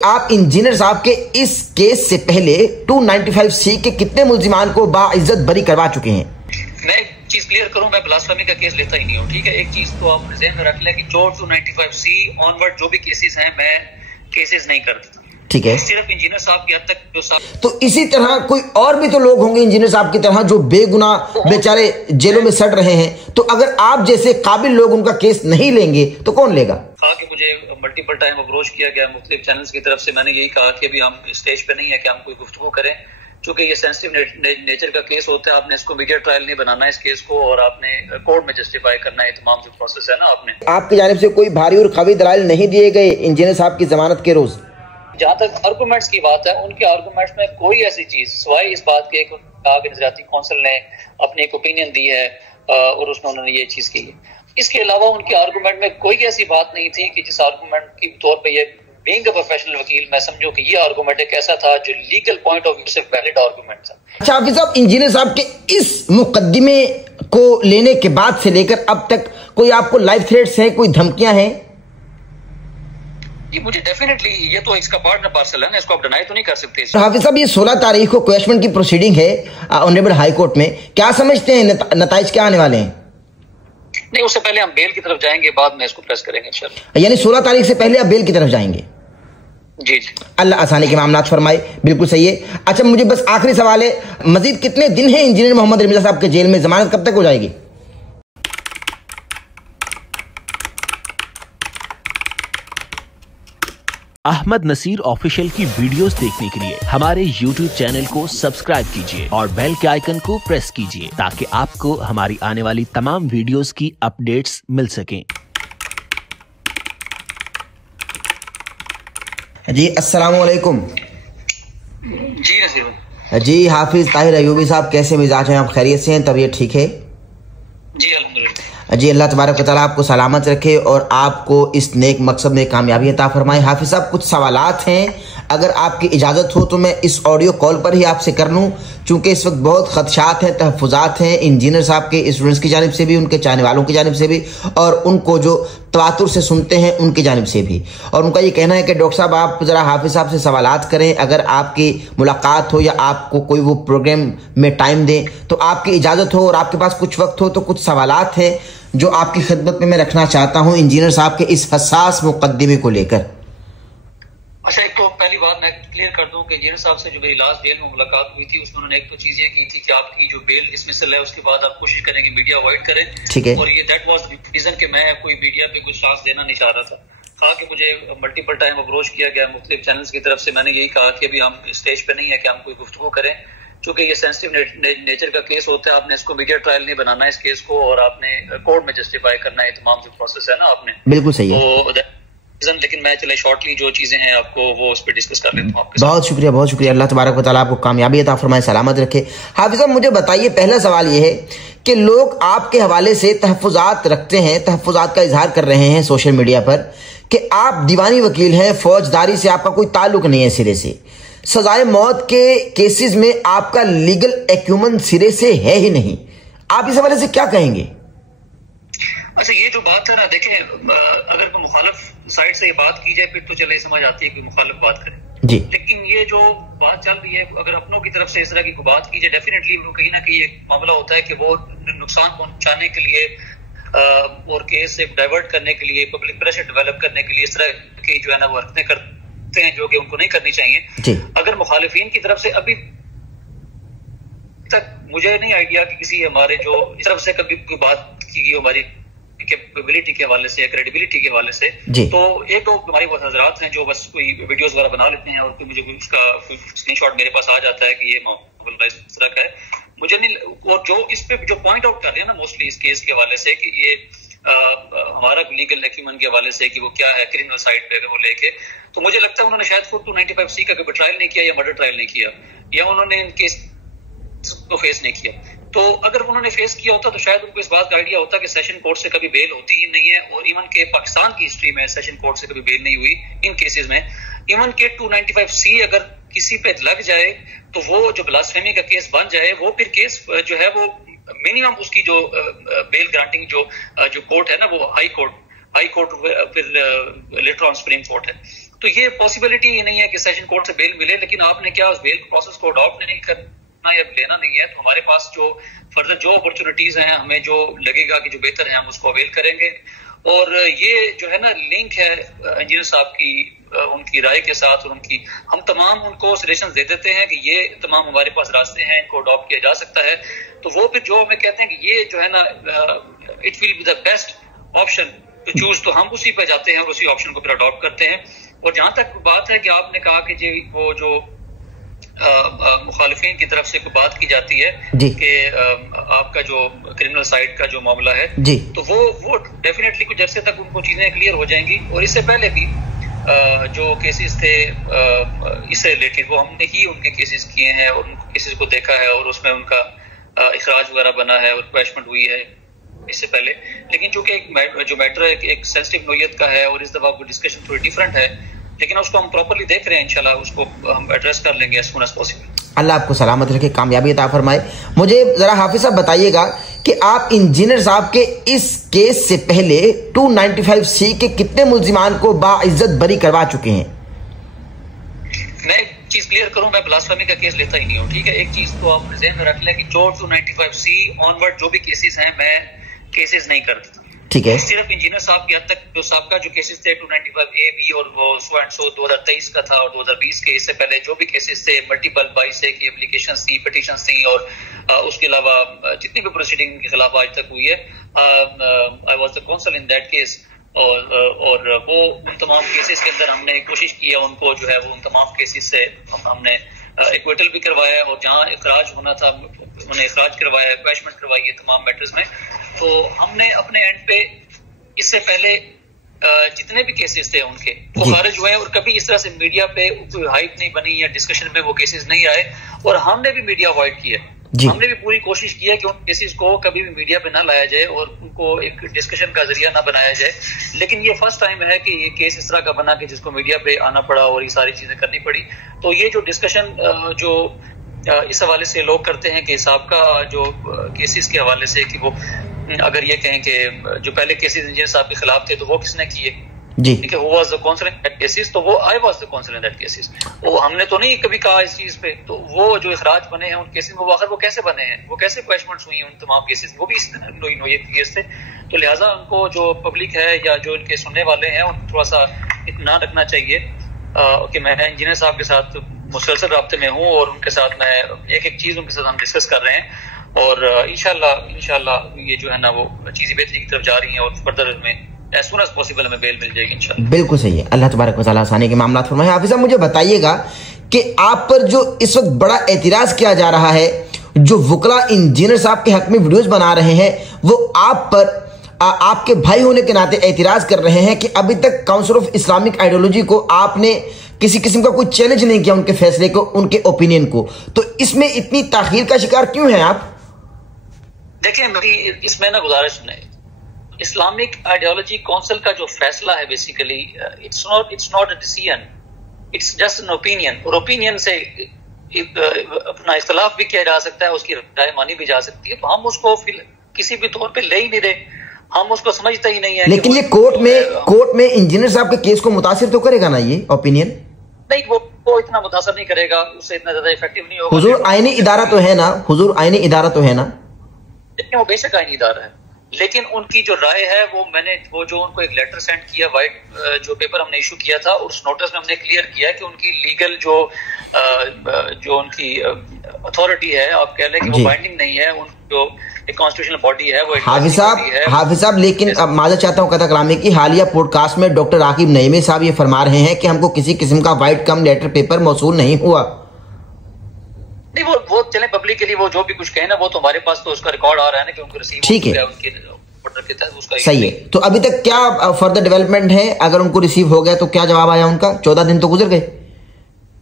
آپ انجینئر صاحب کے اس کیس سے پہلے 295C کے کتنے ملزمان کو باعزت بری کروا چکے ہیں؟ میں ایک چیز کلیئر کروں، میں بلاسفیمی کا کیس لیتا ہی نہیں ہوں، ٹھیک ہے؟ ایک چیز تو آپ ذہن میں رکھ لیں کہ جو 295C آنورڈ جو بھی کیسز ہیں میں کیسز نہیں کرتا، ٹھیک ہے؟ صرف انجینئر صاحب کی حد تک جو صاحب. تو اسی طرح کوئی اور بھی تو لوگ ہوں گے انجینئر صاحب کی طرح جو بے گناہ بیچارے جیلوں میں سڑ رہے ہیں، تو اگر آپ جیسے قابل لوگ ان کا کیس نہیں لیں گے تو کون لے گا؟ کہ مجھے ملٹیپل ٹائم اپروچ کیا گیا مختلف چینلز کی طرف سے، میں نے یہی کہا کہ ابھی ہم اسٹیج پہ نہیں ہے کہ ہم کوئی گفتگو کریں، چونکہ یہ سینسٹیو نیچر کا کیس ہوتا ہے، آپ نے اس کو میڈیا ٹرائل نہیں بنانا ہے اس کیس کو، اور آپ نے کورٹ میں جسٹیفائی کرنا ہے تمام جو پروسیس ہے نا. آپ کی جانب سے کوئی بھاری اور قوی دلائل نہیں دیے گئے انجینئر صاحب کی ضمانت کے روز؟ جہاں تک آرگومنٹس کی بات ہے، ان کے آرگومنٹس میں کوئی ایسی چیز سوائے اس بات کے کہا کہ نظریاتی کونسل نے اپنی ایک اوپینین دی ہے اور اس میں انہوں نے یہ چیز کی ہے، اس کے علاوہ ان کے آرگومنٹ میں کوئی ایسی بات نہیں تھی کہ جس آرگومنٹ کے طور پہ یہ بینگ اے پروفیشنل وکیل میں سمجھوں کہ یہ آرگومنٹ ایک ایسا تھا جو لیگل پوائنٹ آف ویو سے ویلڈ آرگومنٹ تھا. اچھا حافظ صاحب، انجینئر صاحب کے اس مقدمے کو لینے کے بعد سے لے کر اب تک کوئی آپ کو لائف تھریٹس ہیں، کوئی دھمکیاں ہیں؟ جی مجھے ڈیفینیٹلی یہ تو اس کا پارٹ نہ پارسل ہے نا، اس کو آپ ڈینائی تو نہیں کر سکتے. حافظ صاحب، یہ 16 تاریخ کو کویشمنٹ کی پروسیڈنگ ہے آنریبل ہائی کورٹ میں، کیا سمجھتے ہیں نتائج کیا آنے والے ہیں؟ نہیں، اس سے پہلے ہم بیل کی طرف جائیں گے، بعد میں اس کو پریس کریں گے انشاءاللہ. یعنی 16 تاریخ سے پہلے آپ بیل کی طرف جائیں گے؟ جی جی، اللہ آسانی کے معاملات فرمائے، بالکل صحیح ہے. اچھا مجھے بس آخری سوال ہے، مزید کتنے دن ہیں انجینئر محمد رمیزہ صاحب کے جیل میں؟ ضمانت کب تک ہو جائے گی؟ احمد نصیر آفیشیل کی ویڈیوز دیکھنے کے لیے ہمارے یوٹیوب چینل کو سبسکرائب کیجیے اور بیل کے آئیکن کو پریس کیجیے تاکہ آپ کو ہماری آنے والی تمام ویڈیوز کی اپڈیٹس مل سکیں. جی السلام علیکم. جی نصیر جی حافظ طاہر ایوبی صاحب، کیسے مزاج ہیں آپ؟ خیریت سے ہیں؟ طبیعت ٹھیک ہے؟ جی الحمدللہ. جی اللہ تبارک و تعالیٰ آپ کو سلامت رکھے اور آپ کو اس نیک مقصد میں کامیابی عطا فرمائے. حافظ صاحب کچھ سوالات ہیں، اگر آپ کی اجازت ہو تو میں اس آڈیو کال پر ہی آپ سے کر لوں، چونکہ اس وقت بہت خدشات ہیں، تحفظات ہیں انجینئر صاحب کے اسٹوڈنٹس کی جانب سے بھی، ان کے چاہنے والوں کی جانب سے بھی، اور ان کو جو تواتر سے سنتے ہیں ان کی جانب سے بھی. اور ان کا یہ کہنا ہے کہ ڈاکٹر صاحب آپ ذرا حافظ صاحب سے سوالات کریں، اگر آپ کی ملاقات ہو یا آپ کو کوئی وہ پروگرام میں ٹائم دیں تو آپ کی اجازت ہو اور آپ کے پاس کچھ وقت ہو تو کچھ سوالات ہیں جو آپ کی خدمت میں رکھنا چاہتا ہوں انجینئر صاحب کے اس حساس مقدمے کو لے کر. اچھا، ایک تو پہلی بات میں کلیئر کر دوں کہ انجینئر صاحب سے جو میری لاسٹ جیل میں ملاقات ہوئی تھی اس میں انہوں نے ایک تو چیز یہ کی تھی کہ آپ کی جو بیل ڈسمسل ہے اس کے بعد آپ کوشش کریں کہ میڈیا اوائڈ کریں. ٹھیک ہے. اور یہ دیٹ واز ریزن کہ میں کوئی میڈیا پہ کوئی سانس دینا نہیں چاہ رہا تھا. کہا کہ مجھے ملٹیپل ٹائم اپروچ کیا گیا مختلف چینلز کی طرف سے، میں نے یہی کہا کہ ابھی ہم اسٹیج پہ نہیں ہے کہ ہم کوئی گفتگو کریں، چونکہ یہ سینسٹیو نیچر کا کیس ہوتا ہے، آپ نے اس کو میڈیا ٹرائل نہیں بنانا ہے اس کیس کو، اور آپ نے کورٹ میں جسٹیفائی کرنا ہے تمام جو پروسیس ہے نا آپ نے. بالکل صحیح ہے. لیکن میں چلے شارٹلی جو چیزیں ہیں آپ کو وہ اس پہ ڈسکس کر لیتا ہوں آپ کے. بہت شکریہ، بہت شکریہ. اللہ تبارک و تعالیٰ آپ کو کامیابی عطا فرمائے، سلامت رکھے. حافظ صاحب مجھے بتائیے، پہلا سوال یہ ہے کہ لوگ آپ کے حوالے سے تحفظات رکھتے ہیں، تحفظات کا اظہار کر رہے ہیں سوشل میڈیا پر کہ آپ دیوانی وکیل ہیں، فوجداری سے آپ کا کوئی تعلق نہیں ہے سرے سے، سزائے موت کے کیسز میں آپ کا لیگل ایکیومن سرے سے ہے ہی نہیں. آپ اس حوالے سے کیا کہیں گے؟ اچھا، یہ جو بات ہے نا، دیکھیں اگر کوئی مخالف سائڈ سے یہ بات کی جائے پھر تو چلے سمجھ آتی ہے کہ مخالف بات کرے جی، لیکن یہ جو بات چل رہی ہے اگر اپنوں کی طرف سے اس طرح کی کوئی بات کی جائے ڈیفینیٹلی وہ کہیں نہ کہیں ایک معاملہ ہوتا ہے کہ وہ نقصان پہنچانے کے لیے اور کیس سے ڈائیورٹ کرنے کے لیے، پبلک پریشر ڈیولپ کرنے کے لیے اس طرح کی جو ہے نا وہ حرکتیں کرتے ہیں جو کہ ان کو نہیں کرنی چاہیے جی. اگر مخالفین کی طرف سے ابھی تک مجھے نہیں آئیڈیا کہ کسی ہمارے جو اس طرف سے کبھی کوئی بات کی گئی ہماری کیپیبلٹی کے حوالے سے یا کریڈیبلٹی کے حوالے سے جی. تو ایک تو ہماری وہ حضرات ہیں جو بس کوئی ویڈیوز وغیرہ بنا لیتے ہیں اور پھر مجھے اس کا اسکرین شاٹ میرے پاس آ جاتا ہے کہ یہ معاملہ اس طرح کا ہے. مجھے نہیں، اور جو اس پہ جو پوائنٹ آؤٹ کر رہے ہیں نا موسٹلی اس کیس کے حوالے سے کہ یہ ہمارا لیگل ایکیومن کے حوالے سے کہ وہ کیا ہے کرمنل سائڈ پہ اگر وہ لے کے، تو مجھے لگتا ہے انہوں نے شاید خود 295C کا کبھی ٹرائل نہیں کیا یا مرڈر ٹرائل نہیں کیا یا انہوں نے ان کیس کو فیس نہیں کیا. تو اگر انہوں نے فیس کیا ہوتا تو شاید ان کو اس بات کا آئیڈیا ہوتا کہ سیشن کورٹ سے کبھی بیل ہوتی ہی نہیں ہے، اور ایون کہ پاکستان کی ہسٹری میں سیشن کورٹ سے کبھی بیل نہیں ہوئی ان کیسز میں. ایون کہ 295C اگر کسی پہ لگ جائے تو وہ جو بلاسفیمی کا کیس بن جائے وہ پھر کیس جو ہے وہ منیمم اس کی جو بیل گرانٹنگ جو کورٹ ہے نا وہ ہائی کورٹ پھر لیٹر آن سپریم کورٹ ہے. تو یہ پاسبلٹی ہی نہیں ہے کہ سیشن کورٹ سے بیل ملے، لیکن آپ نے کیا اس بیل پروسیس کو اڈاپٹ نہیں کرنا یا لینا نہیں ہے، تو ہمارے پاس جو فردر جو اپرچونیٹیز ہیں، ہمیں جو لگے گا کہ جو بہتر ہے ہم اس کو اویل کریں گے. اور یہ جو ہے نا لنک ہے انجینئر صاحب کی ان کی رائے کے ساتھ، اور ہم تمام ان کو سجیشن دے دیتے ہیں کہ یہ تمام ہمارے پاس راستے ہیں، ان کو اڈاپٹ کیا جا سکتا ہے. تو وہ پھر جو ہمیں کہتے ہیں کہ یہ جو ہے نا it will be the best option to choose, تو ہم اسی پہ جاتے ہیں اور اسی آپشن کو پھر اڈاپٹ کرتے ہیں. اور جہاں تک بات ہے کہ آپ نے کہا کہ جی وہ جو مخالفین کی طرف سے کوئی بات کی جاتی ہے کہ آپ کا جو کرمنل سائڈ کا جو معاملہ ہے، تو وہ ڈیفینیٹلی کچھ عرصے تک ان کو چیزیں کلیئر ہو جائیں گی. اور اس سے پہلے بھی جو کیسز تھے اس سے ریلیٹڈ وہ ہم نے ہی ان کے کیسز کیے ہیں اور ان کیسز کو دیکھا ہے، اور اس میں ان کا اخراج وغیرہ بنا ہے اور پنشمنٹ ہوئی ہے اس سے پہلے. لیکن چونکہ جو میٹر ایک سینسٹیو نوعیت کا ہے اور اس دفعہ ڈسکشن تھوڑی ڈفرینٹ ہے، لیکن اس کو ہم پراپرلی دیکھ رہے ہیں، انشاءاللہ اس کو ہم ایڈریس کر لیں گے as soon as possible. اللہ آپ کو سلامت رکھے، کامیابی عطا فرمائے. مجھے ذرا حافظ صاحب بتائیے گا کہ آپ انجینئر صاحب کے اس کیس سے پہلے 295C کے کتنے ملزمان کو باعزت بری کروا چکے ہیں؟ میں ایک چیز کلیئر کروں، میں بلاسفیمی کا کیس لیتا ہی نہیں ہوں، ٹھیک ہے. ایک چیز تو آپ ذہن میں رکھ لیں کہ جو 295C آنورڈ جو بھی کیسز ہیں میں کیسز نہیں کرتا، ٹھیک ہے. صرف انجینئر صاحب کی حد تک جو سابقہ جو کیسز تھے 295A اور وہ 2023 کا تھا اور 2020 کے، اس سے پہلے جو بھی کیسز تھے ملٹیپل 22A کی اپلیکیشنز تھی، پٹیشنز تھیں، اور اس کے علاوہ جتنی بھی پروسیڈنگ ان کے خلاف آج تک ہوئی ہے، I was the council in that case. اور وہ ان تمام کیسز کے اندر ہم نے کوشش کی ہے ان کو جو ہے وہ ان تمام کیسز سے ہم نے ایکویٹل بھی کروایا ہے، اور جہاں اخراج ہونا تھا انہیں اخراج کروایا ہے، پنشمنٹ کروائی ہے تمام میٹرز میں. تو ہم نے اپنے اینڈ پہ اس سے پہلے جتنے بھی کیسز تھے ان کے وہ خارج ہوئے ہیں، اور کبھی اس طرح سے میڈیا پہ کوئی ہائپ نہیں بنی یا ڈسکشن میں وہ کیسز نہیں آئے، اور ہم نے بھی میڈیا اوائڈ کیا. ہم نے بھی پوری کوشش کی ہے کہ ان کیسز کو کبھی بھی میڈیا پہ نہ لایا جائے اور ان کو ایک ڈسکشن کا ذریعہ نہ بنایا جائے. لیکن یہ فرسٹ ٹائم ہے کہ یہ کیس اس طرح کا بنا کہ جس کو میڈیا پہ آنا پڑا اور یہ ساری چیزیں کرنی پڑی. تو یہ جو ڈسکشن جو اس حوالے سے لوگ کرتے ہیں کہ سابقہ جو کیسز کے حوالے سے کہ وہ اگر یہ کہیں کہ جو پہلے کیسز انجینئر صاحب کے خلاف تھے تو وہ کس نے کیے، ٹھیک ہے، who was the counsel in that cases، تو وہ I was the counsel in that cases. وہ ہم نے تو نہیں کبھی کہا اس چیز پہ. تو وہ جو اخراج بنے ہیں ان کیسز میں وہ آخر وہ کیسے بنے ہیں، وہ کیسے پنشمنٹس ہوئی ہیں ان تمام کیسز، وہ بھی اس نوعیت کے کیس تھے. تو لہٰذا ان کو جو پبلک ہے یا جو ان کے سننے والے ہیں ان تھوڑا سا اطمینان رکھنا چاہیے کہ میں انجینئر صاحب کے ساتھ مسلسل رابطے میں ہوں، اور ان کے ساتھ میں ایک ایک چیز ان کے ساتھ ہم ڈسکس کر رہے ہیں، اور انشاءاللہ یہ جو ہے نا وہ چیزیں بہتری کی طرف جا رہی ہیں، اور فردر میں as soon as possible ہمیں بیل مل جائے گی انشاءاللہ. بالکل صحیح ہے. اللہ تبارک و تعالیٰ آسانی کے معاملات فرمائے. حافظ صاحب مجھے بتائیے گا کہ آپ پر جو اس وقت بڑا اعتراض کیا جا رہا ہے، جو وکلا انجینئر صاحب کے حق میں ویڈیوز بنا رہے ہیں، وہ آپ پر آپ کے بھائی ہونے کے ناطے اعتراض کر رہے ہیں کہ ابھی تک کاؤنسل آف اسلامک آئیڈیالوجی کو آپ نے کسی قسم کا کوئی چیلنج نہیں کیا، ان کے فیصلے کو، ان کے اوپینین کو. تو اس میں اتنی تاخیر کا شکار کیوں ہیں آپ؟ دیکھیں میری اس میں نا گزارش نہیں، اسلامک آئیڈیالوجی کونسل کا جو فیصلہ ہے basically it's not a decision, it's just an opinion. اور اوپینین سے اپنا اختلاف بھی کیا جا سکتا ہے، اس کی رائے مانی بھی جا سکتی ہے. تو ہم اس کو کسی بھی طور پہ لے ہی نہیں رہے، ہم اس کو سمجھتے ہی نہیں ہے. لیکن یہ کورٹ میں انجینئر صاحب کے کیس کو متاثر تو کرے گا نا یہ اوپینین؟ نہیں، وہ اتنا متاثر نہیں کرے گا، اس سے اتنا زیادہ افیکٹو نہیں ہوگا. حضور آئینی ادارہ تو ہے نا، حضور آئینی ادارہ تو ہے نا. لیکن وہ بے شک آئینی ادارہ ہے، لیکن ان کی جو رائے ہے وہ جو ان کو ایک لیٹر سینڈ کیا، وائٹ جو پیپر ہم نے ایشو کیا تھا، اور اس نوٹس میں ہم نے کلیئر کیا کہ ان کی لیگل جو ان کی اتھارٹی ہے، آپ کہہ لیں کہ وہ بائنڈنگ نہیں ہے، ان جو ایک کانسٹیٹیوشنل باڈی ہے وہ حافظ صاحب. لیکن اب معذرت چاہتا ہوں قطع کلامی کی، حالیہ پوڈ کاسٹ میں ڈاکٹر عاقب نعیمی صاحب یہ فرما رہے ہیں کہ ہم کو کسی قسم کا وائٹ کم لیٹر پیپر موصول نہیں ہوا. نہیں، وہ چلیں پبلک کے لیے وہ جو بھی کچھ کہیں نا، وہ تو ہمارے پاس تو اس کا ریکارڈ آ رہا ہے نا کہ ان کو ریسیو ٹھیک ہے، ان کے آرڈر کے تحت اس کا صحیح ہے. تو ابھی تک کیا فردر ڈیولپمنٹ ہے؟ اگر ان کو ریسیو ہو گیا تو کیا جواب آیا ان کا؟ 14 دن تو گزر گئے.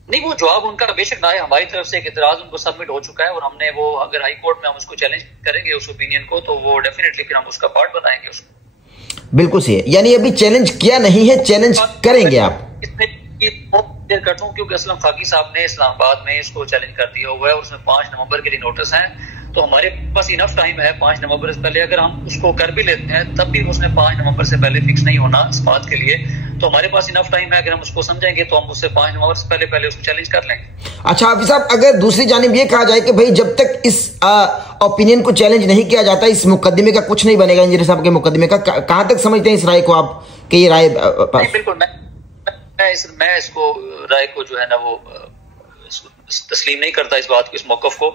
نہیں، وہ جواب ان کا بے شک نہ ہے، ہماری طرف سے ایک اعتراض ان کو سبمٹ ہو چکا ہے، اور ہم نے وہ اگر ہائی کورٹ میں ہم اس کو چیلنج کریں گے اس اوپینین کو، تو وہ ڈیفینیٹلی پھر ہم اس کا پارٹ بنائیں گے اس کو. بالکل صحیح ہے، یعنی ابھی چیلنج کیا نہیں ہے، چیلنج کریں گے آپ؟ اس میں کلیئر کر دوں کیونکہ اسلم خاکی صاحب نے اسلام آباد میں اس کو چیلنج کر دیا ہوا ہے، اور اس میں 5 نومبر کے لیے نوٹس ہیں. تو ہمارے پاس انف ٹائم ہے 5 نومبر سے پہلے، اگر ہم اس کو کر بھی لیتے ہیں تب بھی اس نے 5 نومبر سے پہلے فکس نہیں ہونا اس بات کے لیے. تو ہمارے پاس انف ٹائم ہے، اگر ہم اس کو سمجھیں گے تو ہم اس سے 5 نومبر سے پہلے اس کو چیلنج کر لیں گے۔ اچھا حافظ صاحب، اگر دوسری جانب یہ کہا جائے کہ بھائی جب تک اس اوپینین کو چیلنج نہیں کیا جاتا اس مقدمے کا کچھ نہیں بنے گا، انجینئر صاحب کے مقدمے کا، کہاں تک سمجھتے ہیں اس رائے کو آپ کہ یہ رائے؟ بالکل، میں اس کو رائے کو جو ہے نا وہ تسلیم نہیں کرتا اس بات کو، اس موقف کو،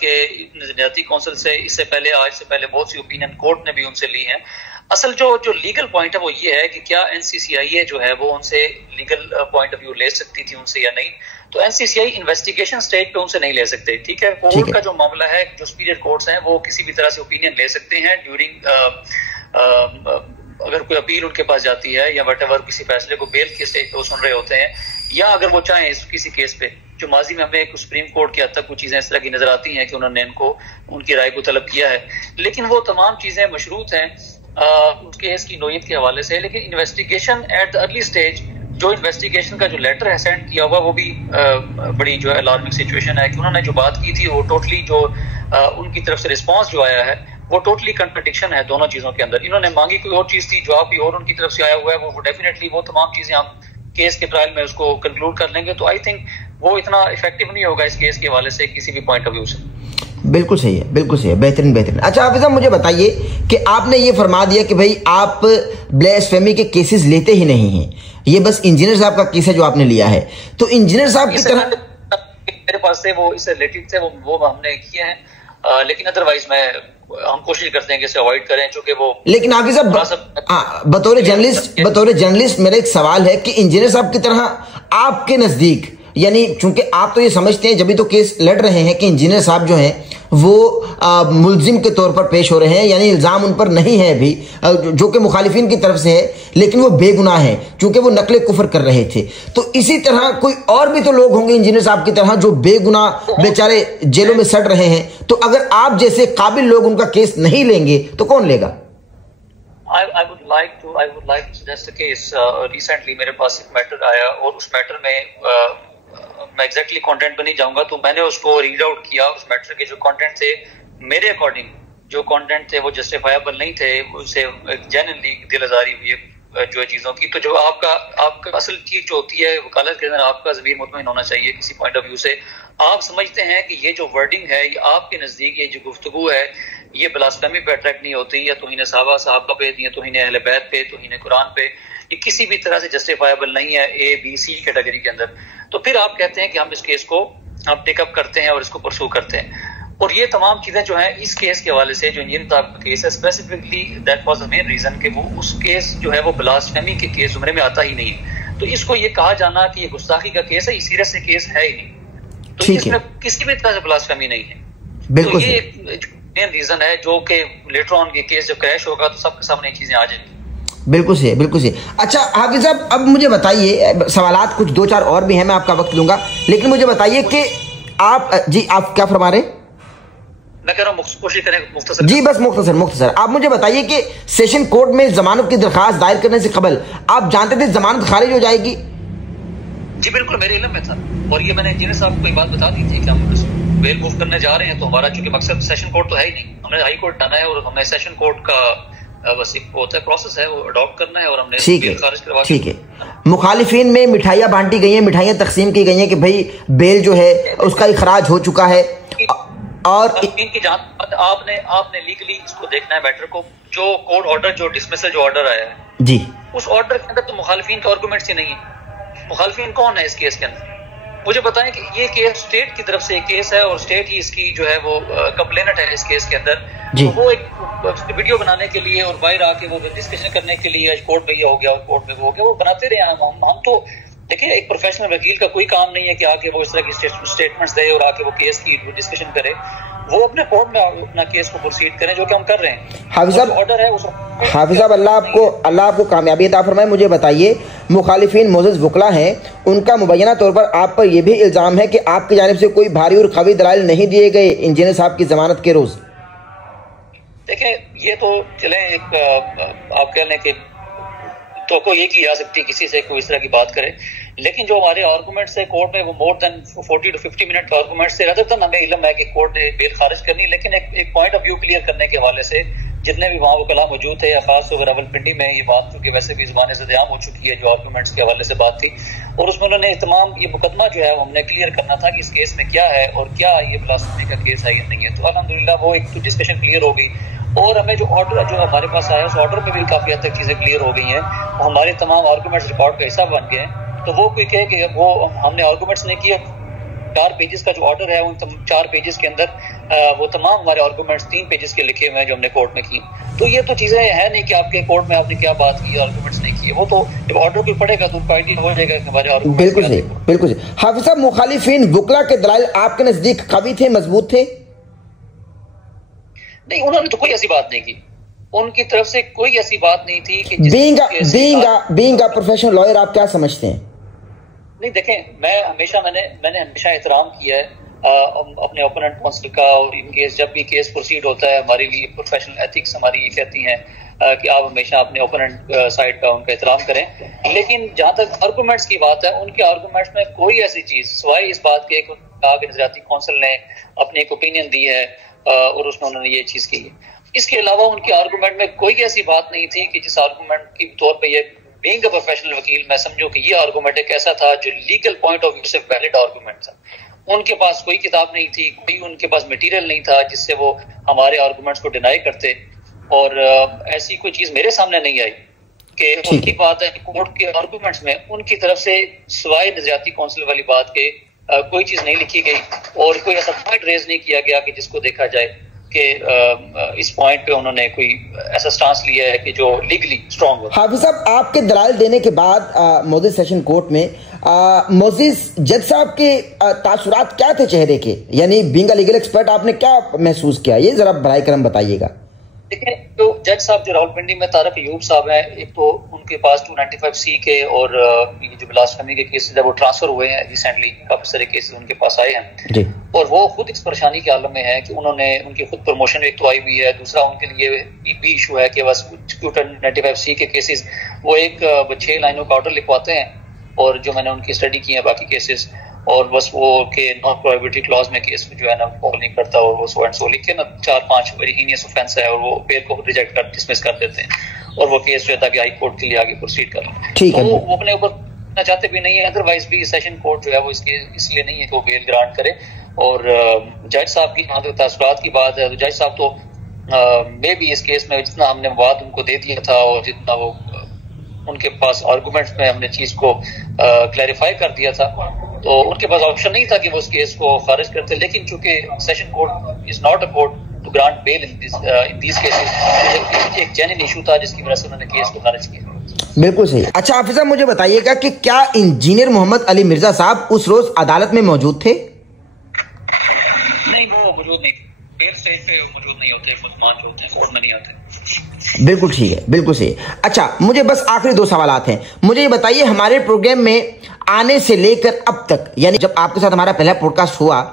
کہ نظریاتی کونسل سے اس سے پہلے آج سے پہلے بہت سی اوپینین کورٹ نے بھی ان سے لی ہیں۔ اصل جو لیگل پوائنٹ ہے وہ یہ ہے کہ کیا این سی سی آئی اے جو ہے وہ ان سے لیگل پوائنٹ آف ویو لے سکتی تھی ان سے یا نہیں۔ تو این سی سی آئی انویسٹیگیشن سٹیج پہ ان سے نہیں لے سکتے، ٹھیک ہے۔ کورٹ کا جو معاملہ ہے، جو سپیریئر کورٹس ہیں وہ کسی بھی طرح سے اوپینین لے سکتے ہیں ڈیورنگ اگر کوئی اپیل ان کے پاس جاتی ہے یا وٹ ایور کسی فیصلے کو بیل کے سٹیج پہ وہ سن رہے ہوتے ہیں، یا اگر وہ چاہیں کسی کیس پہ، جو ماضی میں ہمیں سپریم کورٹ کے حد تک کچھ چیزیں اس طرح کی نظر آتی ہیں کہ انہوں نے ان کی رائے کو طلب کیا ہے، لیکن وہ تمام چیزیں مشروط ہیں کیس کی نوعیت کے حوالے سے۔ لیکن investigation at the early stage, جو انویسٹیگیشن کا جو لیٹر ہے سینڈ کیا ہوا، وہ بھی بڑی جو ہے الارمنگ سچویشن ہے کہ انہوں نے جو بات کی تھی وہ ٹوٹلی جو ان کی طرف سے رسپانس جو آیا ہے وہ ٹوٹلی کنٹرڈکشن ہے دونوں چیزوں کے اندر۔ انہوں نے مانگی کوئی اور چیز تھی، جواب بھی اور ان کی طرف سے آیا ہوا ہے، وہ ڈیفینیٹلی وہ تمام چیزیں ہم کیس کے ٹرائل میں اس کو کنکلوڈ کر لیں گے۔ تو آئی تھنک وہ اتنا افیکٹو نہیں ہوگا اس کیس کے حوالے سے کسی بھی پوائنٹ آف ویو سے۔ بالکل صحیح ہے، بالکل صحیح ہے، بہترین۔ اچھا حافظ صاحب، مجھے بتائیے کہ آپ نے یہ فرما دیا کہ بھائی آپ بلیسفیمی کے کیسز لیتے ہی نہیں ہیں، یہ بس انجینئر صاحب کا کیس ہے جو آپ نے لیا ہے، تو انجینئر صاحب کی طرح میرے پاس سے وہ اس سے ریلیٹڈ تھے، وہ ہم نے کیے ہیں، لیکن ادروائز ہم کوشش کرتے ہیں کہ اسے اوائڈ کریں، چونکہ وہ۔ لیکن حافظ صاحب بطور جرنلسٹ میرا ایک سوال ہے کہ انجینئر صاحب کی طرح آپ کے نزدیک، یعنی چونکہ آپ تو یہ سمجھتے ہیں جبھی تو کیس لڑ رہے ہیں کہ انجینئر صاحب جو ہیں وہ ملزم کے طور پر پیش ہو رہے ہیں، یعنی الزام ان پر نہیں ہے ابھی، جو کہ مخالفین کی طرف سے ہے، لیکن وہ بے گناہ ہیں کیونکہ وہ نقل کفر کر رہے تھے۔ تو اسی طرح کوئی اور بھی تو لوگ ہوں گے انجینئر صاحب کی طرح جو بے گناہ بیچارے جیلوں میں سڑ رہے ہیں، تو اگر آپ جیسے قابل لوگ ان کا کیس نہیں لیں گے تو کون لے گا؟ I would like to suggest a case. Recently میرے پاس ایک میٹر آیا اور اس میٹر میں میں ایگزیکٹلی کانٹینٹ پہ نہیں جاؤں گا، تو میں نے اس کو ریڈ آؤٹ کیا۔ اس میٹر کے جو کانٹینٹ تھے میرے اکارڈنگ جو کانٹینٹ تھے وہ جسٹیفائبل نہیں تھے، اسے جینوینلی دل آزاری ہوئی جو چیزوں کی۔ تو جو آپ کا اصل چیز جو ہوتی ہے وکالت کے اندر، آپ کا ضمیر مطمئن ہونا چاہیے کسی پوائنٹ آف ویو سے۔ آپ سمجھتے ہیں کہ یہ جو ورڈنگ ہے، یہ آپ کے نزدیک یہ جو گفتگو ہے یہ بلاسفیمی پہ اٹریکٹ نہیں ہوتی، یا توہین صحابہ پہ، یا توہین اہل بیت پہ، توہین قرآن پہ، یہ کسی بھی طرح سے جسٹیفائبل نہیں ہے اے بی سی کیٹیگری کے اندر، تو پھر آپ کہتے ہیں کہ ہم اس کیس کو ہم ٹیک اپ کرتے ہیں اور اس کو پرسو کرتے ہیں۔ اور یہ تمام چیزیں جو ہیں اس کیس کے حوالے سے، جو انجینئر صاحب کا کیس ہے specifically, that was the main reason کہ وہ اس کیس جو ہے وہ بلاسفیمی کے کیس زمرے میں آتا ہی نہیں ہے۔ تو اس کو یہ کہا جانا کہ یہ گستاخی کا کیس ہے، یہ سیریس کیس ہے ہی نہیں، تو اس میں کسی بھی طرح سے بلاسفیمی نہیں ہے۔ بالکل، یہ مین ریزن ہے جو کہ لیٹر آن کے کیس جب کریش ہوگا تو سب کے سامنے یہ چیزیں آ جائیں گی۔ بالکل صحیح، بالکل صحیح۔ اچھا حافظ صاحب، اب مجھے بتائیے، سوالات کچھ 2-4 اور بھی ہیں، میں آپ کا وقت دوں گا، لیکن مجھے بتائیے کہ آپ آپ کیا فرما رہے ہیں؟ میں کہہ رہا ہوں کوشش کریں مختصر۔ جی بس مختصر آپ مجھے بتائیے کہ سیشن کورٹ میں ضمانت کی درخواست دائر کرنے سے قبل آپ جانتے تھے ضمانت خارج ہو جائے گی؟ جی بالکل، میرے علم میں تھا، اور یہ میں نے انجینئر صاحب کو ایک بات بتا دی تھی کہ ہم بیل موو کرنے جا رہے ہیں، تو ہمارا چونکہ مقصد سیشن کورٹ تو ہے ہی نہیں، ہم نے ہائی کورٹ جانا ہے، اور ہمیں سیشن کورٹ کا بس ایک ہوتا ہے پروسیس ہے وہ اڈاپٹ کرنا ہے، اور ہم نے بیل خارج کروا دی۔ ٹھیک ہے، مخالفین میں مٹھائیاں بانٹی گئی ہیں، مٹھائیاں تقسیم کی گئی ہیں کہ بھائی بیل جو ہے اس کا اخراج ہو چکا ہے، اور ان کی جانچ آپ نے لیگلی اس کو دیکھنا ہے میٹر کو۔ جو کورٹ آرڈر، جو ڈسمسل جو آرڈر آیا ہے جی، اس آرڈر کے اندر تو مخالفین کا آرگومنٹس ہی نہیں ہے۔ مخالفین کون ہے اس کیس کے اندر؟ مجھے بتائیں کہ یہ کیس اسٹیٹ کی طرف سے ایک کیس ہے، اور اسٹیٹ ہی اس کی جو ہے وہ کمپلینٹ ہے اس کیس کے اندر۔ تو وہ ایک ویڈیو بنانے کے لیے اور باہر آ کے وہ ڈسکشن کرنے کے لیے کورٹ میں یہ ہو گیا اور کورٹ میں وہ ہو گیا، وہ بناتے رہے ہیں۔ ہم تو دیکھیں، ایک پروفیشنل وکیل کا کوئی کام نہیں ہے کہ آ کے وہ اس طرح کی اسٹیٹمنٹس دے اور آ کے وہ کیس کی ڈسکشن کرے، وہ اپنے کورٹ میں اپنا کیس کو پروسیڈ کریں، جو کہ ہم کر رہے ہیں۔ حافظ صاحب اللہ آپ کو کامیابی عطا فرمائے۔ مجھے بتائیے، مخالفین معزز وکلا ہیں، ان کا مبینہ طور پر آپ پر یہ بھی الزام ہے کہ آپ کی جانب سے کوئی بھاری اور قوی دلائل نہیں دیے گئے انجینئر صاحب کی ضمانت کے روز۔ دیکھیں، یہ تو چلیں ایک آپ کہہ لیں کہ توقع یہ کی جا سکتی کسی سے کوئی اس طرح کی بات کرے، لیکن جو ہمارے آرگومنٹس ہے کورٹ میں وہ مور دین 40 to 50 منٹ کے آرگومنٹس سے ردر دن ہمیں علم ہے کہ کورٹ نے بیل خارج کرنی، لیکن ایک پوائنٹ آف ویو کلیئر کرنے کے حوالے سے جتنے بھی وہاں وکلاء موجود تھے، یا خاص طور پر راولپنڈی میں یہ بات کیونکہ ویسے بھی زبان زد عام ہو چکی ہے جو آرگومنٹس کے حوالے سے بات تھی، اور اس میں انہوں نے تمام یہ مقدمہ جو ہے ہم نے کلیئر کرنا تھا کہ اس کیس میں کیا ہے اور کیا یہ بلاسفیمی کا کیس ہے یا نہیں ہے. تو الحمدللہ وہ ایک تو ڈسکشن کلیئر ہو گئی، اور ہمیں جو آرڈر جو ہمارے پاس آیا اس آرڈر میں بھی کافی حد تک چیزیں کلیئر ہو گئی ہیں، ہمارے تمام آرگومنٹس ریکارڈ کا حصہ بن گئے ہیں. تو وہ کوئی کہے کہ وہ ہم نے آرگومنٹس نہیں کیے، 4 پیجز کا جو آرڈر ہے ان 4 پیجز کے اندر وہ تمام ہمارے آرگومنٹس 3 پیجز کے لکھے ہوئے ہیں جو ہم نے کورٹ میں کی. تو یہ تو چیزیں ہیں نہیں کہ آپ کے کورٹ میں آپ نے کیا بات کی، آرگومنٹس نہیں کیے، وہ تو جب آرڈر کوئی پڑے گا تو ان کا آئیڈیا ہو جائے گا کہ ہمارے آرگومنٹس. بالکل صحیح، بالکل صحیح. حافظ صاحب، مخالفین وکلا کے دلائل آپ کے نزدیک قوی تھے، مضبوط تھے؟ نہیں، انہوں نے تو کوئی ایسی بات نہیں کی، ان کی طرف سے کوئی ایسی بات نہیں تھی کہ بینگ اے پروفیشنل لائر آپ کیا سمجھتے ہیں؟ نہیں دیکھیں، میں نے ہمیشہ احترام کیا ہے اپنے اوپوننٹ کونسل کا، اور ان کیس جب بھی کیس پروسیڈ ہوتا ہے ہمارے لیے پروفیشنل ایتھکس ہماری یہ کہتی ہیں کہ آپ ہمیشہ اپنے اوپوننٹ سائڈ کا ان کا احترام کریں. لیکن جہاں تک آرگومنٹس کی بات ہے، ان کے آرگومنٹس میں کوئی ایسی چیز سوائے اس بات کے کہ نظریاتی کونسل نے اپنی ایک اوپینین دی ہے اور اس میں انہوں نے یہ چیز کی ہے. اس کے علاوہ ان کے آرگومنٹ میں کوئی ایسی بات نہیں تھی کہ جس آرگومنٹ کے طور پہ یہ بینگ اے پروفیشنل وکیل میں سمجھو کہ یہ آرگومنٹ ایک ایسا تھا جو لیگل پوائنٹ آف ویو سے ویلڈ آرگومنٹ تھا. ان کے پاس کوئی کتاب نہیں تھی، کوئی ان کے پاس مٹیریل نہیں تھا جس سے وہ ہمارے آرگومنٹس کو ڈینائی کرتے، اور ایسی کوئی چیز میرے سامنے نہیں آئی کہ ان کی بات ہے کورٹ کے آرگومنٹس میں ان کی طرف سے سوائے نظریاتی کونسل والی بات کے کوئی چیز نہیں لکھی گئی، اور کوئی ایسا پوائنٹ ریز نہیں کیا گیا کہ جس کو دیکھا جائے کہ اس پوائنٹ پہ انہوں نے کوئی ایسا سٹانس لیا ہے کہ جو لیگلی اسٹرانگ ہو. حافظ صاحب، آپ کے دلائل دینے کے بعد معزز سیشن کورٹ میں معزز جج صاحب کے تاثرات کیا تھے چہرے کے؟ یعنی بینگ اے لیگل ایکسپرٹ آپ نے کیا محسوس کیا؟ یہ ذرا برائے کرم بتائیے گا. دیکھیں، جو جج صاحب جو راولپنڈی میں طارق ایوب صاحب ہیں، ایک تو ان کے پاس 295C کے اور یہ جو بلاسفیمی کے کیسز ہے وہ ٹرانسفر ہوئے ہیں ریسنٹلی، کافی سارے کیسز ان کے پاس آئے ہیں جی، اور وہ خود اس پریشانی کے عالم میں ہے کہ انہوں نے ان کی خود پروموشن ایک تو آئی ہوئی ہے، دوسرا ان کے لیے بھی ایشو ہے کہ بس 295C کے کیسز وہ ایک 6 لائنوں کا آرڈر لکھواتے ہیں، اور جو میں نے ان کی اسٹڈی کی ہے باقی کیسز، اور بس وہ کہ نان پروہیبٹری کلاز میں کیس جو ہے نا فال نہیں کرتا، اور وہ سو اینڈ سو لکھ کے نا 4-5 ویری ہینیس اوفینس ہے، اور وہ بیل کو ریجیکٹ کر ڈسمس کر دیتے ہیں، اور وہ کیس جو ہے تاکہ ہائی کورٹ کے لیے آگے پروسیڈ کر لیں. تو وہ اپنے اوپر کرنا چاہتے بھی نہیں ہے، ادروائز بھی سیشن کورٹ جو ہے وہ اس لیے نہیں ہے کہ وہ بیل گرانٹ کرے. اور جج صاحب کی جہاں تک تاثرات کی بات ہے تو جج صاحب تو میں بھی اس کیس میں جتنا ہم نے مواد ان کو دے دیا تھا اور جتنا وہ ان کے پاس آرگومنٹس میں ہم نے چیز کو کلیریفائی کر دیا تھا، تو ان کے پاس آپشن نہیں تھا کہ وہ اس کیس کو خارج کرتے. لیکن چونکہ session court is not a court to grant bail in these cases, ایک جینوین ایشو تھا جس کی وجہ سے انہوں نے کیس کو خارج کیا. بالکل صحیح. اچھا حافظ صاحب، مجھے بتائیے گا کہ کیا انجینئر محمد علی مرزا صاحب اس روز عدالت میں موجود تھے؟ نہیں، وہ موجود نہیں تھے، بیل سٹیج پہ موجود نہیں ہوتے، ملزمان جو ہوتے ہیں کورٹ میں نہیں آتے. بالکل ٹھیک ہے، بالکل صحیح. اچھا، مجھے بس آخری 2 سوالات ہیں. مجھے یہ بتائیے، ہمارے پروگرام میں آنے سے لے کر اب تک، یعنی جب آپ کے ساتھ ہمارا پہلا پوڈ کاسٹ ہوا،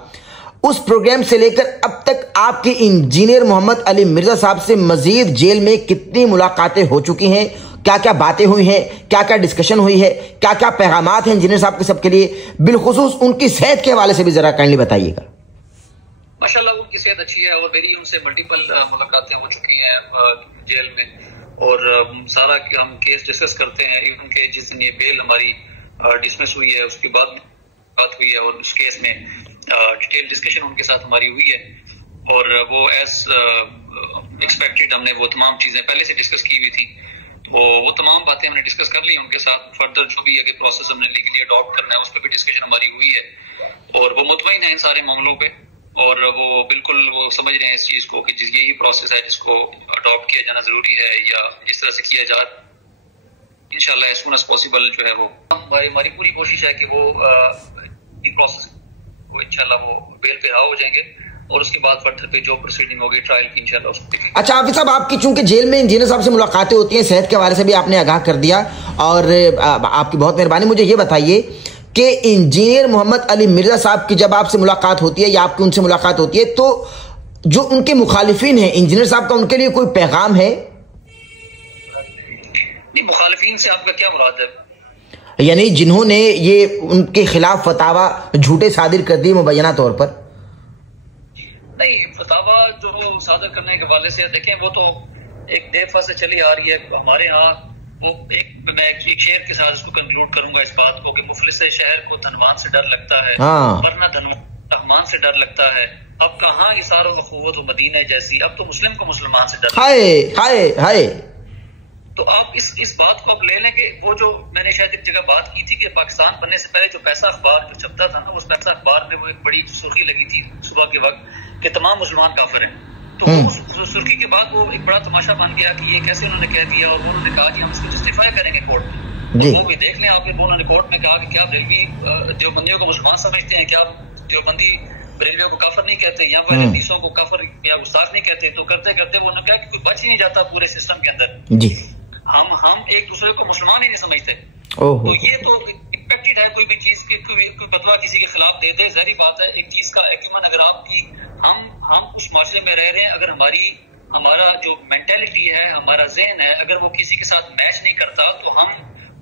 اس پروگرام سے لے کر اب تک آپ کے انجینئر محمد علی مرزا صاحب سے مزید جیل میں کتنی ملاقاتیں ہو چکی ہیں؟ کیا کیا باتیں ہوئی ہیں؟ کیا کیا ڈسکشن ہوئی ہے؟ کیا کیا پیغامات ہیں انجینئر صاحب کے سب کے لیے؟ بالخصوص ان کی صحت کے حوالے سے بھی ذرا کائنڈلی بتائیے گا. ماشاءاللہ ان کی صحت اچھی ہے، اور میری ان سے ملٹیپل ملاقاتیں ہو چکی ہیں جیل میں، اور سارا ہم کیس ڈسکس کرتے ہیں. ان کے جس دن یہ بیل ہماری ڈسمس ہوئی ہے اس کے بعد بات ہوئی ہے، اور اس کیس میں ڈیٹیل ڈسکشن ان کے ساتھ ہماری ہوئی ہے، اور وہ ایز ایکسپیکٹڈ ہم نے وہ تمام چیزیں پہلے سے ڈسکس کی ہوئی تھی. وہ تمام باتیں ہم نے ڈسکس کر لی ان کے ساتھ. فردر جو بھی آگے پروسیس ہم نے لیگلی اڈاپٹ کرنا ہے اس پہ بھی ڈسکشن ہماری ہوئی ہے، اور وہ مطمئن ہیں ان سارے معاملوں پہ، اور وہ بالکل وہ سمجھ رہے ہیں اس چیز کو کہ یہی پروسیس ہے جس کو اڈاپٹ کیا جانا ضروری ہے، یا جس طرح سے کیا جا انشاءاللہ ایز سون ایز پاسبل جو ہے وہ ہماری پوری کوشش ہے کہ وہ پروسیس کو انشاءاللہ وہ بیل پہ رہا ہو جائیں گے، اور اس کے بعد فردر پہ جو پروسیڈنگ ہوگی ٹرائل کی انشاءاللہ اس کو. اچھا حافظ صاحب، آپ کی چونکہ جیل میں انجینئر صاحب سے ملاقاتیں ہوتی ہیں، صحت کے حوالے سے بھی آپ نے آگاہ کر دیا، اور آپ کی بہت مہربانی. مجھے یہ بتائیے کہ انجینئر محمد علی مرزا صاحب کی جب آپ سے ملاقات ہوتی ہے یا آپ کی ان سے ملاقات ہوتی ہے، تو جو ان کے مخالفین ہیں انجینئر صاحب کا، ان کے لیے کوئی پیغام ہے؟ نہیں، مخالفین سے آپ کا کیا مراد ہے؟ یعنی جنہوں نے یہ ان کے خلاف فتاوا جھوٹے صادر کر دی مبینہ طور پر. نہیں، فتاوا جو صادر کرنے کے حوالے سے دیکھیں وہ تو ایک دفعہ سے چلی آ رہی ہے ہمارے ہاں. وہ میں ایک شعر کے ساتھ اس کو کنکلوڈ کروں گا اس بات کو کہ مفلس شہر کو دھنوان سے ڈر لگتا ہے ورنہ دھنوان رحمان سے ڈر لگتا ہے. اب کہاں اثار و اخوت و مدینہ جیسی, اب تو مسلم کو مسلمان سے ڈر لگتا ہے. تو آپ اس بات کو اب لے لیں کہ وہ جو میں نے شاید ایک جگہ بات کی تھی کہ پاکستان بننے سے پہلے جو پیسہ اخبار جو چھپتا تھا نا, اس پیسہ اخبار میں وہ ایک بڑی سرخی لگی تھی صبح کے وقت کہ تمام مسلمان کافر ہیں. تو اس سرخی کے بعد وہ ایک بڑا تماشا بن گیا کہ یہ کیسے انہوں نے کہہ دیا, اور انہوں نے کہا کہ ہم اس کو جسٹیفائی کریں گے کورٹ میں. وہ بھی دیکھ لیں آپ, انہوں نے کورٹ میں کہا کہ کیا بریلوی جو بندیوں کو مسلمان سمجھتے ہیں, کیا جو بندی بریلویوں کو کافر نہیں کہتے یا وہ حدیثوں کو کافر یا گستاخ نہیں کہتے. تو کرتے کرتے وہ کہا کہ کوئی بچ ہی نہیں جاتا پورے سسٹم کے اندر. ہم ایک دوسرے کو مسلمان ہی نہیں سمجھتے. تو یہ تو ایکسپیکٹڈ ہے, کوئی بھی چیز کی کوئی فتویٰ کسی کے خلاف دے دے, ظاہری بات ہے. ایک چیز کا ایکیومن اگر آپ کی ہم اس معاشرے میں رہ رہے ہیں, اگر ہمارا جو مینٹلٹی ہے, ہمارا ذہن ہے, اگر وہ کسی کے ساتھ میچ نہیں کرتا تو ہم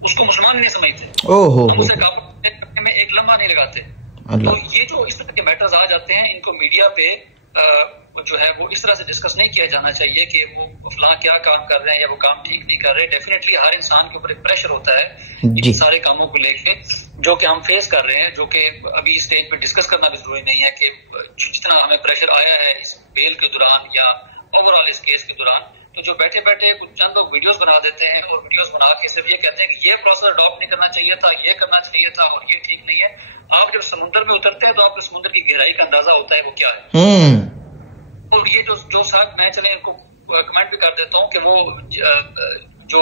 اس کو مسلمان نہیں سمجھتے, ہم اسے کافر کرنے میں ایک لمحہ نہیں لگاتے. تو یہ جو اس طرح کے میٹرز آ جاتے ہیں, ان کو میڈیا پہ جو ہے وہ اس طرح سے ڈسکس نہیں کیا جانا چاہیے کہ وہ فلاں کیا کام کر رہے ہیں یا وہ کام ٹھیک نہیں کر رہے. ڈیفینیٹلی ہر انسان کے اوپر ایک پریشر ہوتا ہے ان سارے کاموں کو لے کے جو کہ ہم فیس کر رہے ہیں, جو کہ ابھی اسٹیج پہ ڈسکس کرنا بھی ضروری نہیں ہے کہ جتنا ہمیں پریشر آیا ہے اس بیل کے دوران یا اوور آل اس کیس کے دوران. تو جو بیٹھے بیٹھے کچھ چند لوگ ویڈیوز بنا دیتے ہیں اور ویڈیوز بنا کے صرف یہ کہتے ہیں کہ یہ پروسیس اڈاپٹ نہیں کرنا چاہیے تھا, یہ کرنا چاہیے تھا اور یہ ٹھیک نہیں ہے. آپ جب سمندر میں اترتے ہیں تو آپ کو سمندر کی گہرائی کا اندازہ ہوتا ہے وہ کیا ہے. اور یہ جو صاحب میں چلے ان کو کمنٹ بھی کر دیتا ہوں کہ وہ جو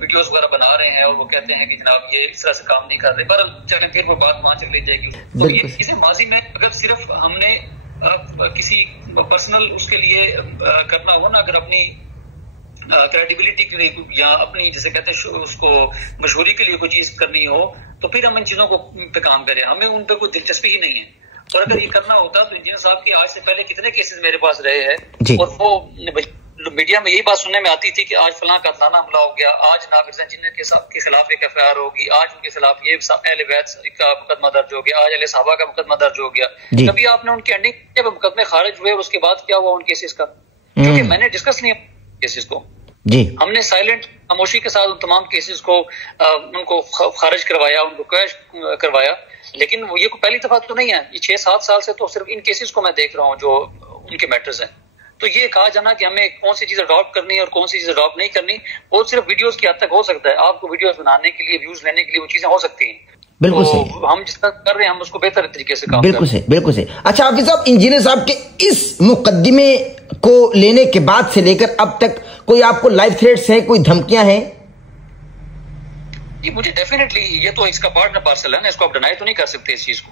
ویڈیوز وغیرہ بنا رہے ہیں اور وہ کہتے ہیں کہ جناب یہ اس طرح سے کام نہیں کر رہے, پر چلیں پھر وہ بات وہاں چل لی جائے گی. تو یہ اسے ماضی میں اگر صرف ہم نے کسی پرسنل اس کے لیے کرنا ہو نا, اگر اپنی کریڈیبلٹی کے لیے یا اپنی جیسے کہتے ہیں اس کو مشہوری کے لیے کوئی چیز کرنی ہو تو پھر ہم ان چیزوں کو پہ کام کریں, ہمیں ان پہ کوئی دلچسپی ہی نہیں ہے. اور اگر یہ کرنا ہوتا تو انجینئر صاحب کی آج سے پہلے کتنے کیسز میرے پاس رہے ہیں, اور وہ میڈیا میں یہی بات سننے میں آتی تھی کہ آج فلاں کا فلانا حملہ ہو گیا, آج ناقص انجینئر کے خلاف ایک FIR ہوگی, آج ان کے خلاف یہ اہل بیت کا مقدمہ درج ہو گیا, آج اہل صحابہ کا مقدمہ درج ہو گیا. کبھی آپ نے ان کی اینڈنگ جب مقدمے خارج ہوئے اس کے بعد کیا ہوا ان کیسز کا, کیونکہ میں نے ڈسکس نہیں کیسز کو, ہم نے سائلنٹ خاموشی کے ساتھ ان تمام کیسز کو ان کو خارج کروایا, ان کو کویش کروایا. لیکن یہ پہلی دفعہ تو نہیں ہے, یہ 6-7 سال سے تو صرف ان کیسز کو میں دیکھ رہا ہوں جو ان کے میٹرز ہیں. تو یہ کہا جانا کہ ہمیں کون سی چیز اڈاپٹ کرنی ہے اور کون سی چیز اڈاپٹ نہیں کرنی, وہ صرف ویڈیوز کی حد تک ہو سکتا ہے. آپ کو ویڈیوز بنانے کے لیے, ویوز لینے کے لیے وہ چیزیں ہو سکتی ہیں. بالکل صحیح, ہم جس طرح کر رہے ہیں ہم اس کو بہتر طریقے سے کام بالکل صحیح, بالکل صحیح. اچھا حافظ صاحب, انجینئر صاحب کے اس مقدمے کو لینے کے بعد سے لے کر اب تک کوئی آپ کو لائف تھریٹس ہیں, کوئی دھمکیاں ہیں؟ جی مجھے ڈیفینیٹلی یہ تو اس کا پارٹ نہ پارسل ہے نا, اس کو آپ ڈینائی تو نہیں کر سکتے اس چیز کو,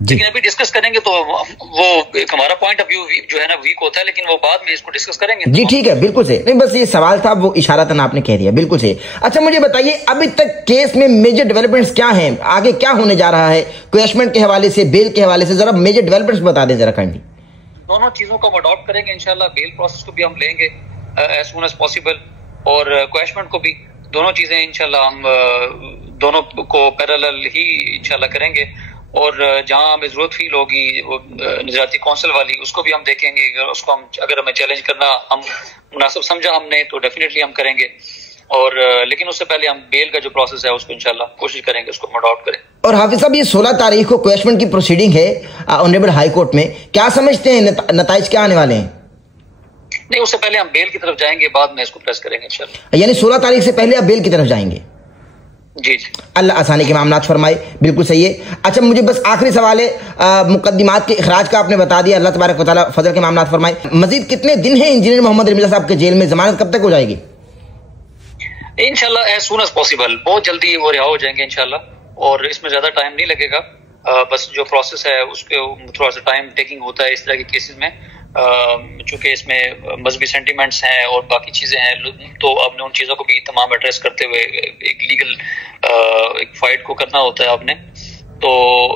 لیکن ابھی ڈسکس کریں گے تو وہ ہمارا پوائنٹ آف ویو جو ہے نا ویک ہوتا ہے, لیکن وہ بعد میں اس کو ڈسکس کریں گے. جی ٹھیک ہے, بالکل صحیح. نہیں بس یہ سوال تھا, وہ اشارتاً آپ نے کہہ دیا, بالکل صحیح. اچھا مجھے بتائیے ابھی تک کیس میں میجر ڈیولپمنٹس کیا ہیں, آگے کیا ہونے جا رہا ہے کویشمنٹ کے حوالے سے, بیل کے حوالے سے, ذرا میجر ڈیولپمنٹس بتا دیں ذرا کائنڈلی. دونوں چیزوں کو ہم اڈاپٹ کریں گے انشاءاللہ, بیل پروسیس کو بھی ہم لیں گے ایز سون ایز پاسبل, اور کویشمنٹ کو بھی. دونوں چیزیں انشاءاللہ ہم دونوں کو پیرالل ہی انشاءاللہ کریں گے. اور جہاں ہمیں ضرورت فیل ہوگی وہ نظراتی کونسل والی, اس کو بھی ہم دیکھیں گے. اس کو اگر ہمیں چیلنج کرنا ہم مناسب سمجھا ہم نے تو ڈیفینیٹلی ہم کریں گے. اور لیکن اس سے پہلے ہم بیل کا جو پروسیس ہے اس کو انشاءاللہ کوشش کریں گے اس کو اڈاپٹ کریں. اور حافظ صاحب یہ 16 تاریخ کو کویشمنٹ کی پروسیڈنگ ہے آنریبل ہائی کورٹ میں, کیا سمجھتے ہیں نتائج کیا آنے والے ہیں؟ نہیں, اس سے پہلے ہم بیل کی طرف جائیں گے, بعد میں اس کو پریس کریں گے انشاءاللہ. یعنی 16 تاریخ سے پہلے آپ بیل کی طرف جائیں گے؟ جی جی, اللہ آسانی کے معاملات فرمائے, بالکل صحیح ہے. اچھا مجھے بس آخری سوال ہے, مقدمات کے اخراج کا آپ نے بتا دیا, اللہ تبارک و تعالیٰ فضل کے معاملات فرمائے. مزید کتنے دن ہیں انجینئر محمد رمیزہ صاحب کے جیل میں, ضمانت کب تک ہو جائے گی؟ انشاءاللہ ایز سون ایز پاسبل, بہت جلدی وہ رہا ہو جائیں گے انشاءاللہ, اور اس میں زیادہ ٹائم نہیں لگے گا. بس جو پروسیس ہے اس کے تھوڑا سا ٹائم ٹیکنگ ہوتا ہے اس طرح کے کیسز میں, چونکہ اس میں مذہبی سینٹیمنٹس ہیں اور باقی چیزیں ہیں, تو آپ نے ان چیزوں کو بھی تمام ایڈریس کرتے ہوئے ایک لیگل ایک فائٹ کو کرنا ہوتا ہے آپ نے. تو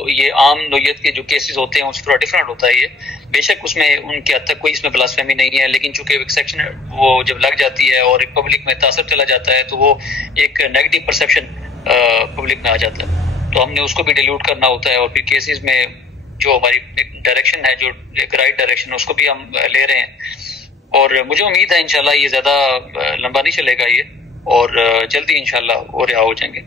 یہ عام نوعیت کے جو کیسز ہوتے ہیں اس سے تھوڑا ڈفرینٹ ہوتا ہے. یہ بے شک اس میں ان کی حد تک کوئی اس میں بلاسفیمی نہیں ہے, لیکن چونکہ ایک سیکشن وہ جب لگ جاتی ہے اور ایک پبلک میں تاثر چلا جاتا ہے تو وہ ایک نیگیٹو پرسیپشن پبلک میں آ جاتا ہے, تو ہم نے اس کو بھی ڈیلیوٹ کرنا ہوتا ہے. اور پھر کیسز میں جو ہماری ڈائریکشن ہے, جو ایک رائٹ ڈائریکشن ہے, اس کو بھی ہم لے رہے ہیں. اور مجھے امید ہے انشاءاللہ یہ زیادہ لمبا نہیں چلے گا یہ، اور جلدی انشاءاللہ وہ رہا ہو جائیں گے۔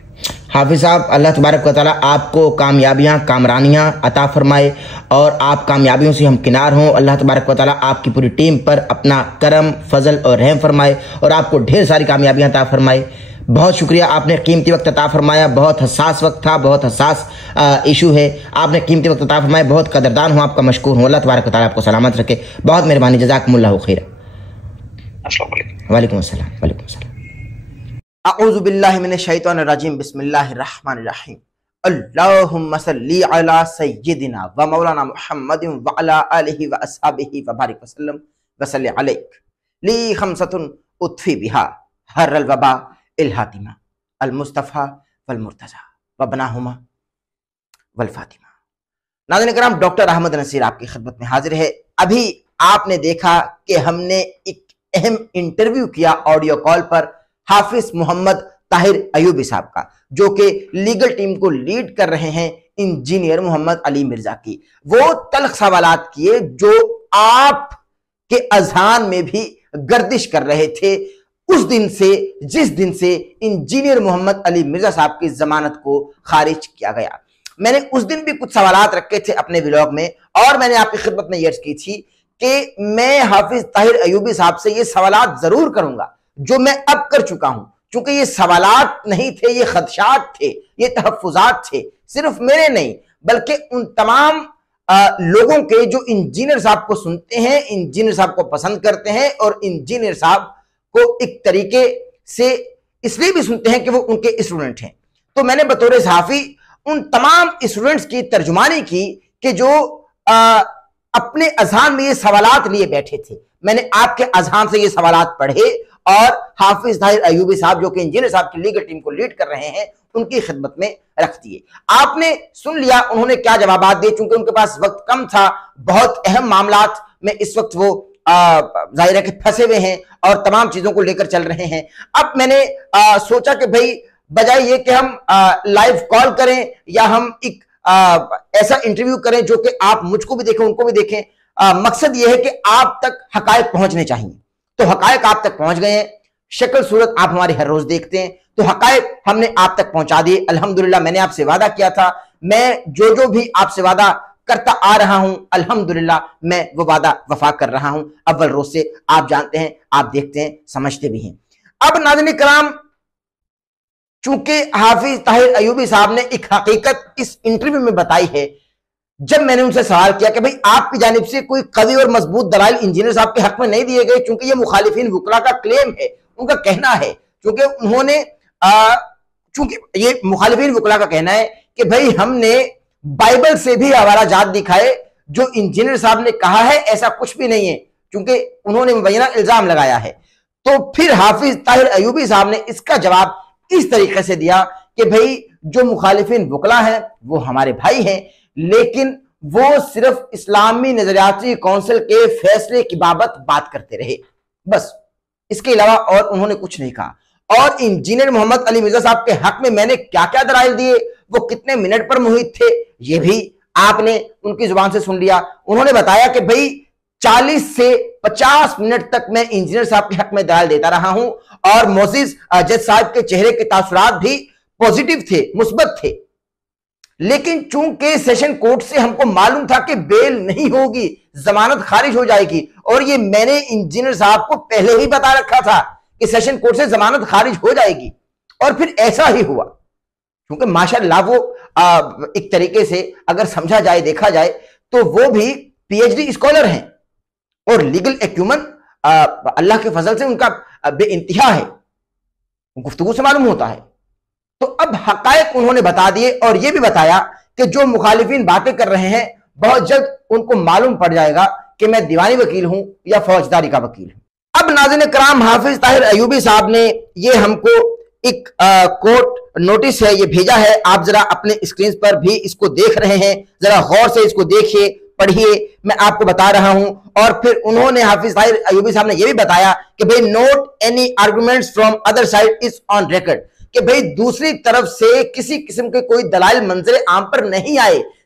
حافظ صاحب، اللہ تبارک و تعالیٰ آپ کو کامیابیاں کامرانیاں عطا فرمائے اور آپ کامیابیوں سے ہمکنار ہوں۔ اللہ تبارک و تعالیٰ آپ کی پوری ٹیم پر اپنا کرم فضل اور رحم فرمائے اور آپ کو ڈھیر ساری کامیابیاں عطا فرمائے۔ بہت شکریہ، آپ نے قیمتی وقت عطا فرمایا، بہت حساس وقت تھا، بہت حساس ایشو ہے، آپ نے قیمتی وقت عطا فرمایا، بہت قدردان ہوں، آپ کا مشکور ہوں۔ اللہ تبارک و تعالیٰ آپ کو سلامت رکھے، بہت مہربانی، جزاکم اللہ خیر۔ السلام علیکم۔ وعلیکم السلام۔ وعلیکم السلام۔ اعوذ باللہ من الشیطان الرجیم، بسم اللہ الرحمن الرحیم۔ اللہم صلی علی سیدنا و مولانا محمد وعلی آلہ و اصحابہ وبارک وسلم وصلی علیک لی خمسۃ اطفی بہا حر الوبا الحاتمہ المصطفیٰ والمرتضی وابناہما والفاطمہ۔ ناظرین کرام، ڈاکٹر احمد نصیر آپ کی خدمت میں حاضر ہے۔ ابھی آپ نے دیکھا کہ ہم نے ایک اہم انٹرویو کیا آڈیو کال پر حافظ محمد طاہر ایوبی صاحب کا، جو کہ لیگل ٹیم کو لیڈ کر رہے ہیں انجینئر محمد علی مرزا کی۔ وہ تلخ سوالات کیے جو آپ کے اذہان میں بھی گردش کر رہے تھے اس دن سے جس دن سے انجینئر محمد علی مرزا صاحب کی ضمانت کو خارج کیا گیا۔ میں نے اس دن بھی کچھ سوالات رکھے تھے اپنے ولاگ میں، اور میں نے آپ کی خدمت میں یہ عرض کی تھی کہ میں حافظ طاہر ایوبی صاحب سے یہ سوالات ضرور کروں گا جو میں اب کر چکا ہوں، چونکہ یہ سوالات نہیں تھے، یہ خدشات تھے، یہ تحفظات تھے، صرف میرے نہیں بلکہ ان تمام لوگوں کے جو انجینئر صاحب کو سنتے ہیں، انجینئر صاحب کو پسند کرتے ہیں اور انجینئر صاحب کو ایک طریقے سے اس لیے بھی سنتے ہیں کہ وہ ان کے اسٹوڈنٹ ہیں۔ تو میں نے بطور صحافی ان تمام اسٹوڈنٹس کی ترجمانی کی کہ جو اپنے اذہان میں یہ سوالات لیے بیٹھے تھے، میں نے آپ کے اذہان سے یہ سوالات پڑھے اور حافظ طاہر ایوبی صاحب جو کہ انجینئر صاحب کی لیگل ٹیم کو لیڈ کر رہے ہیں ان کی خدمت میں رکھ دیے۔ آپ نے سن لیا انہوں نے کیا جوابات دیے، چونکہ ان کے پاس وقت کم تھا، بہت اہم معاملات میں اس وقت وہ ظاہر ہے کہ پھنسے ہوئے ہیں اور تمام چیزوں کو لے کر چل رہے ہیں۔ اب میں نے سوچا کہ بھائی بجائے یہ کہ ہم لائیو کال کریں یا ہم ایک ایسا انٹرویو کریں جو کہ آپ مجھ کو بھی دیکھیں ان کو بھی دیکھیں، مقصد یہ ہے کہ آپ تک حقائق پہنچنے چاہیے۔ تو حقائق آپ تک پہنچ گئے ہیں، شکل صورت آپ ہماری ہر روز دیکھتے ہیں، تو حقائق ہم نے آپ تک پہنچا دیے الحمدللہ۔ میں نے آپ سے وعدہ کیا تھا، میں جو بھی آپ سے وعدہ کرتا آ رہا ہوں الحمدللہ میں وہ وعدہ وفا کر رہا ہوں اول روز سے۔ آپ جانتے ہیں، آپ دیکھتے ہیں، سمجھتے بھی ہیں۔ اب ناظرین کرام، چونکہ حافظ طاہر ایوبی صاحب نے ایک حقیقت اس انٹرویو میں بتائی ہے، جب میں نے ان سے سوال کیا کہ بھئی آپ کی جانب سے کوئی قوی اور مضبوط دلائل انجینئر صاحب کے حق میں نہیں دیے گئے، چونکہ یہ مخالفین وکلا کا کلیم ہے، ان کا کہنا ہے، چونکہ یہ مخالفین وکلا کا کہنا ہے کہ بھئی ہم نے بائبل سے بھی حوالہ جات دکھائے، جو انجینئر صاحب نے کہا ہے ایسا کچھ بھی نہیں ہے، چونکہ انہوں نے مبینہ الزام لگایا ہے۔ تو پھر حافظ طاہر ایوبی صاحب نے اس کا جواب اس طریقے سے دیا کہ بھئی جو مخالفین وکلا ہیں وہ ہمارے بھائی ہیں، لیکن وہ صرف اسلامی نظریاتی کونسل کے فیصلے کی بات کرتے رہے، بس اس کے علاوہ اور انہوں نے کچھ نہیں کہا۔ اور انجینئر محمد علی مرزا صاحب کے حق میں میں نے کیا کیا دلائل دیے، وہ کتنے منٹ پر محیط تھے، یہ بھی آپ نے ان کی زبان سے سن لیا۔ انہوں نے بتایا کہ بھئی 40 سے 50 منٹ تک میں انجینئر صاحب کے حق میں دلائل دیتا رہا ہوں، اور معزز جج صاحب کے چہرے کے تاثرات بھی پوزیٹیو تھے، مثبت تھے، لیکن چونکہ سیشن کورٹ سے ہم کو معلوم تھا کہ بیل نہیں ہوگی، ضمانت خارج ہو جائے گی، اور یہ میں نے انجینئر صاحب کو پہلے ہی بتا رکھا تھا کہ سیشن کورٹ سے ضمانت خارج ہو جائے گی، اور پھر ایسا ہی ہوا۔ کیونکہ ماشاءاللہ وہ ایک طریقے سے اگر سمجھا جائے، دیکھا جائے تو وہ بھی پی ایچ ڈی اسکالر ہیں، اور لیگل ایکیومن اللہ کے فضل سے ان کا بے انتہا ہے، گفتگو سے معلوم ہوتا ہے۔ تو اب حقائق انہوں نے بتا دیے، اور یہ بھی بتایا کہ جو مخالفین باتیں کر رہے ہیں بہت جلد ان کو معلوم پڑ جائے گا کہ میں دیوانی وکیل ہوں یا فوجداری کا وکیل ہوں۔ اب ناظرین کرام، حافظ طاہر ایوبی صاحب نے یہ ہم کو ایک کورٹ نوٹس ہے یہ بھیجا ہے، آپ ذرا اپنے اسکرین پر بھی اس کو دیکھ رہے ہیں، ذرا غور سے اس کو دیکھیے، پڑھیے، میں آپ کو بتا رہا ہوں۔ اور پھر انہوں نے حافظ طاہر ایوبی صاحب نے یہ بھی بتایا کہ بھئی note any arguments from other side is on record, کہ بھئی دوسری طرف سے کسی قسم کے کوئی دلائل منظر عام پر نہیں آئے،